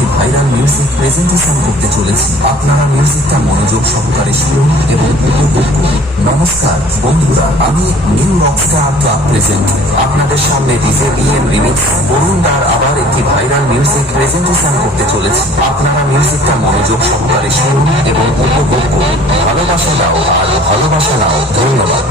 একটি viral music presentation করতে চলেছি। আপনারা মিউজিকটা মনোযোগ সহকারে শুনুন এবং উপভোগ করুন। নমস্কার বন্ধুরা, আমি নিউ রকস্টার ক্লাব প্রেজেন্ট আপনাদের সামনে ডিজে বিএম রিমিক্স বরুণদার আবার একটি ভাইরাল মিউজিক প্রেজেন্টেশন করতে চলেছি। আপনারা মিউজিকটা মনোযোগ সহকারে শুনুন এবং উপভোগ করুন। ভালোবাসা দাও আর ভালোবাসা নাও। ধন্যবাদ।